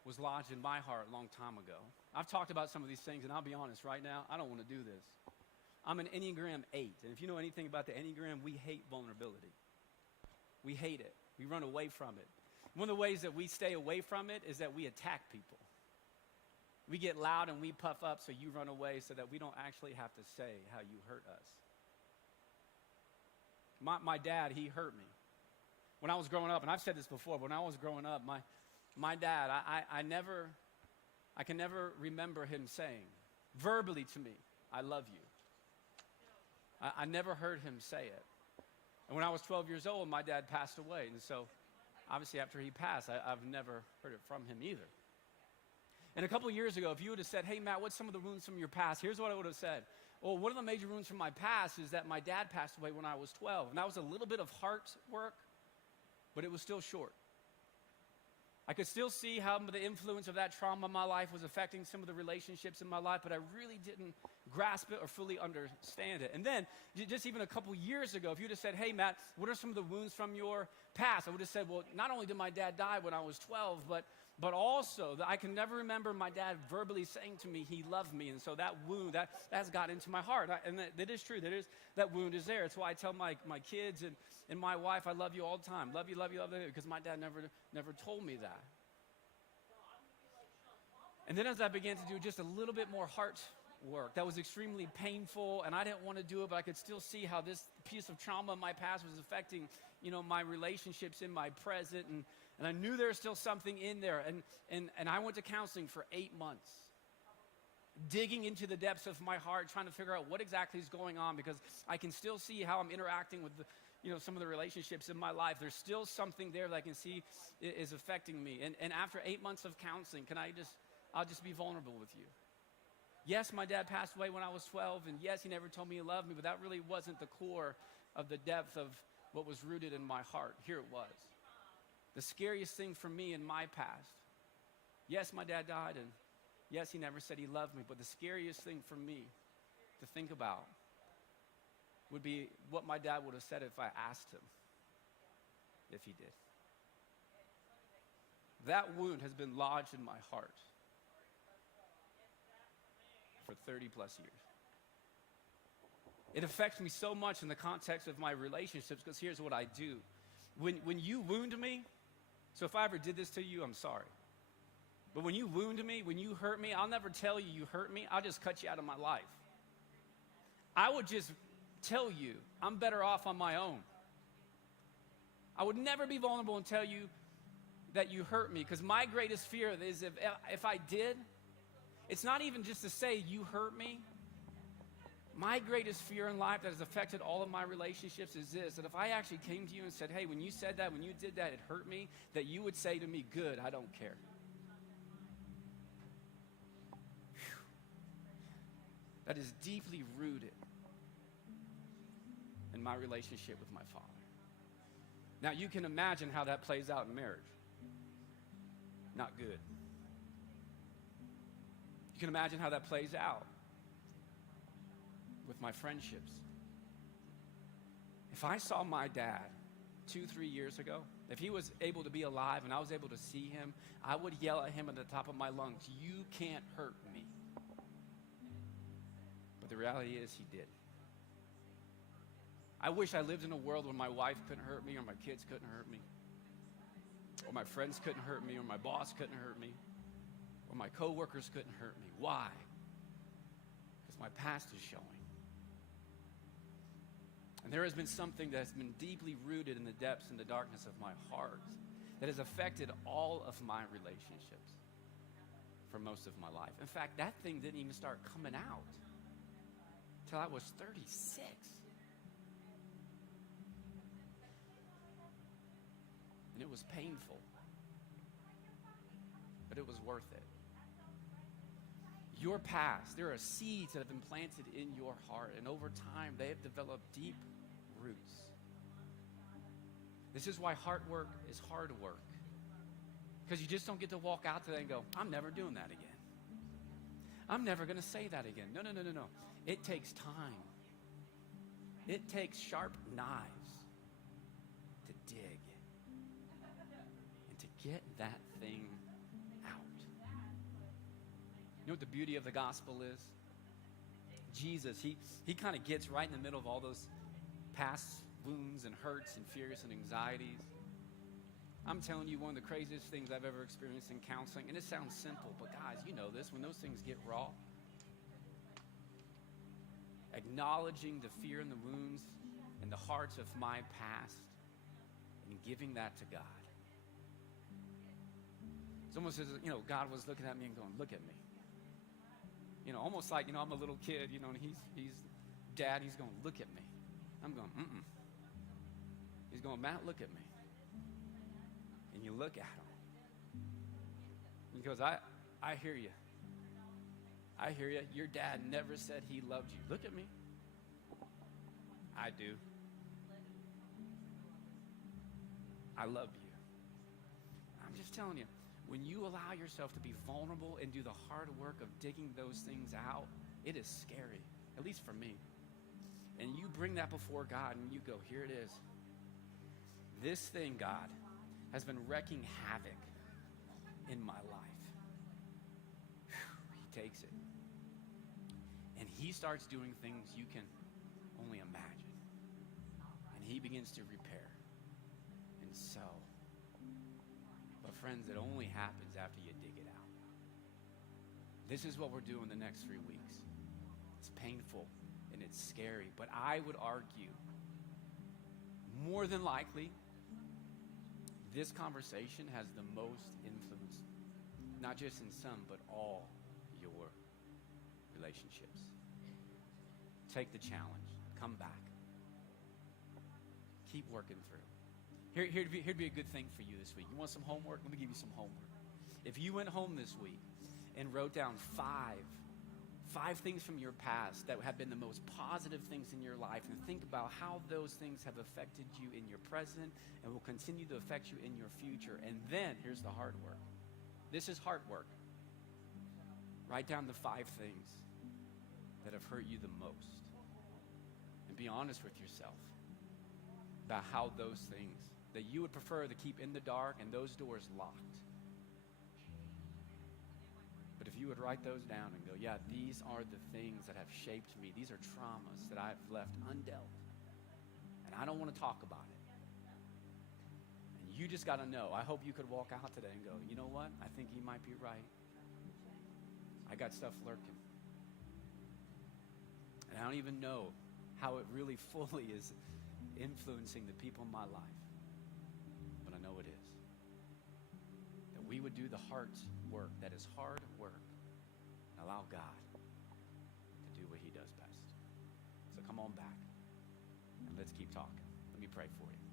was lodged in my heart a long time ago. I've talked about some of these things, and I'll be honest, right now, I don't want to do this. I'm an Enneagram 8, and if you know anything about the Enneagram, we hate vulnerability. We hate it. We run away from it. One of the ways that we stay away from it is that we attack people. We get loud and we puff up so you run away so that we don't actually have to say how you hurt us. My dad, he hurt me. When I was growing up, and I've said this before, but when I was growing up, my dad, I can never remember him saying verbally to me, "I love you." I never heard him say it. And when I was 12 years old, my dad passed away. And so obviously after he passed, I've never heard it from him either. And a couple years ago, if you would have said, "Hey, Matt, what's some of the wounds from your past?" Here's what I would have said. Well, one of the major wounds from my past is that my dad passed away when I was 12. And that was a little bit of heart work, but it was still short. I could still see how the influence of that trauma in my life was affecting some of the relationships in my life, but I really didn't grasp it or fully understand it. And then, just even a couple years ago, if you'd have said, "Hey, Matt, what are some of the wounds from your past?" I would have said, well, not only did my dad die when I was 12, but also that I can never remember my dad verbally saying to me he loved me. And so that wound, that's got into my heart. And that is true. That wound is there. It's why I tell my kids and my wife, "I love you all the time. Love you, love you, love you," because my dad never told me that. And then as I began to do just a little bit more heart work. That was extremely painful, and I didn't want to do it, but I could still see how this piece of trauma in my past was affecting, my relationships in my present, and I knew there was still something in there, and I went to counseling for 8 months, digging into the depths of my heart, trying to figure out what exactly is going on, because I can still see how I'm interacting with some of the relationships in my life. There's still something there that I can see is affecting me. And after 8 months of counseling, I'll just be vulnerable with you. Yes, my dad passed away when I was 12, and yes, he never told me he loved me, but that really wasn't the core of the depth of what was rooted in my heart. Here it was. The scariest thing for me in my past, yes, my dad died, and yes, he never said he loved me, but the scariest thing for me to think about would be what my dad would have said if I asked him if he did. That wound has been lodged in my heart for 30 plus years. It affects me so much in the context of my relationships, because here's what I do. When you wound me, so if I ever did this to you, I'm sorry. But when you wound me, when you hurt me, I'll never tell you hurt me. I'll just cut you out of my life. I would just tell you I'm better off on my own. I would never be vulnerable and tell you that you hurt me, because my greatest fear is if I did, it's not even just to say you hurt me. My greatest fear in life that has affected all of my relationships is this, that if I actually came to you and said, hey, when you said that, when you did that, it hurt me, that you would say to me, good, I don't care. Whew. That is deeply rooted in my relationship with my Father. Now, you can imagine how that plays out in marriage. Not good. You can imagine how that plays out with my friendships. If I saw my dad 2-3 years ago, if he was able to be alive and I was able to see him, I would yell at him at the top of my lungs, you can't hurt me. But the reality is he did. I wish I lived in a world where my wife couldn't hurt me, or my kids couldn't hurt me, or my friends couldn't hurt me, or my boss couldn't hurt me, or my coworkers couldn't hurt me. Why? Because my past is showing. And there has been something that has been deeply rooted in the depths and the darkness of my heart that has affected all of my relationships for most of my life. In fact, that thing didn't even start coming out till I was 36. And it was painful, but it was worth it. Your past, there are seeds that have been planted in your heart, and over time, they have developed deep roots. This is why heart work is hard work, because you just don't get to walk out today and go, I'm never doing that again. I'm never going to say that again. No. It takes time. It takes sharp knives to dig and to get that thing out. You know what the beauty of the gospel is? Jesus, he kind of gets right in the middle of all those past wounds and hurts and fears and anxieties. I'm telling you, one of the craziest things I've ever experienced in counseling, and it sounds simple, but guys, you know this, when those things get raw, acknowledging the fear and the wounds and the hearts of my past and giving that to God. It's almost as, God was looking at me and going, look at me. Almost like, I'm a little kid, and he's dad, he's going, look at me. I'm going, He's going, Matt, look at me. And you look at him. He goes, I hear you. I hear you. Your dad never said he loved you. Look at me. I do. I love you. I'm just telling you, when you allow yourself to be vulnerable and do the hard work of digging those things out, it is scary, at least for me. And you bring that before God and you go, here it is. This thing, God, has been wreaking havoc in my life. Whew, he takes it. And he starts doing things you can only imagine. And he begins to repair and sew. But friends, it only happens after you dig it out. This is what we're doing the next 3 weeks. it's painful, and it's scary. But I would argue, more than likely, this conversation has the most influence, not just in some, but all your relationships. Take the challenge. Come back. Keep working through. Here'd be a good thing for you this week. You want some homework? Let me give you some homework. If you went home this week and wrote down five things from your past that have been the most positive things in your life, and think about how those things have affected you in your present and will continue to affect you in your future. And then, here's the hard work. This is hard work. Write down the 5 things that have hurt you the most. And be honest with yourself about how those things that you would prefer to keep in the dark and those doors locked. But if you would write those down and go, yeah, these are the things that have shaped me. These are traumas that I've left undealt. And I don't want to talk about it. And you just got to know. I hope you could walk out today and go, you know what? I think he might be right. I got stuff lurking. And I don't even know how it really fully is influencing the people in my life. But I know it is. That we would do the heart work that is hard work and allow God to do what he does best. So come on back and let's keep talking. Let me pray for you.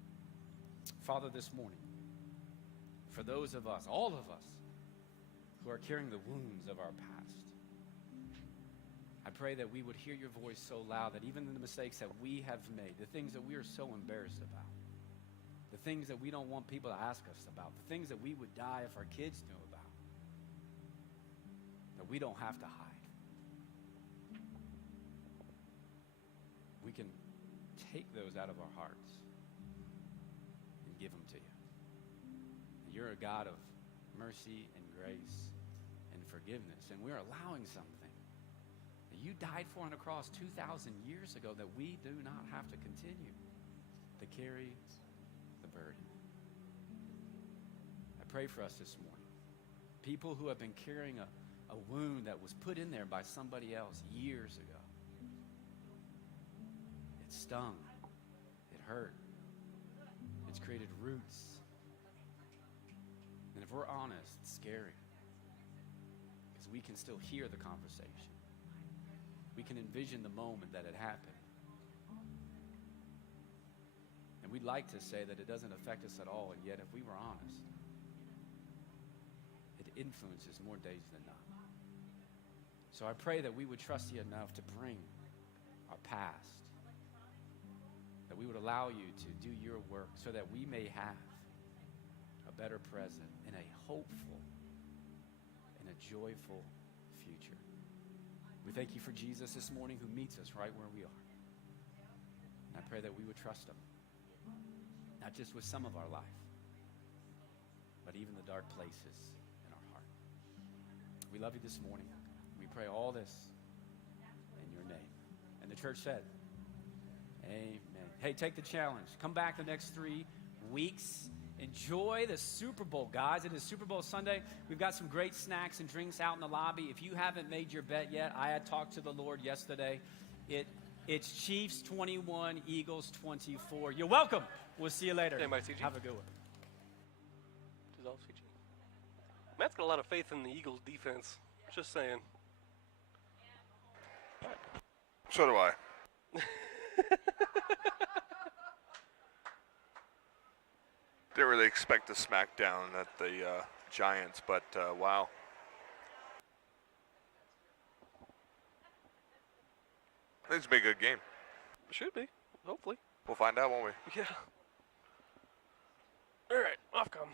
Father, this morning, for those of us, all of us, who are carrying the wounds of our past, I pray that we would hear your voice so loud that even in the mistakes that we have made, the things that we are so embarrassed about, the things that we don't want people to ask us about, the things that we would die if our kids knew about, that we don't have to hide. We can take those out of our hearts and give them to you. You're a God of mercy and grace and forgiveness, and we're allowing something that you died for on a cross 2,000 years ago that we do not have to continue to carry the burden. I pray for us this morning. People who have been carrying a wound that was put in there by somebody else years ago. It stung. It hurt. It's created roots. And if we're honest, it's scary. Because we can still hear the conversation. We can envision the moment that it happened. And we'd like to say that it doesn't affect us at all, and yet if we were honest, it influences more days than not. So I pray that we would trust you enough to bring our past, that we would allow you to do your work so that we may have a better present and a hopeful and a joyful future. We thank you for Jesus this morning who meets us right where we are. And I pray that we would trust him, not just with some of our life, but even the dark places in our heart. We love you this morning. We pray all this in your name. And the church said, amen. Hey, take the challenge. Come back the next 3 weeks. Enjoy the Super Bowl, guys. It is Super Bowl Sunday. We've got some great snacks and drinks out in the lobby. If you haven't made your bet yet, I had talked to the Lord yesterday. It's Chiefs 21, Eagles 24. You're welcome. We'll see you later. Hey, CG. Have a good one. Dissolve CG. Matt's got a lot of faith in the Eagles defense. Just saying. So do I. Didn't really expect a smackdown at the Giants, but wow. I think it's gonna be a good game. Should be. Hopefully. We'll find out, won't we? Yeah. All right. Off come.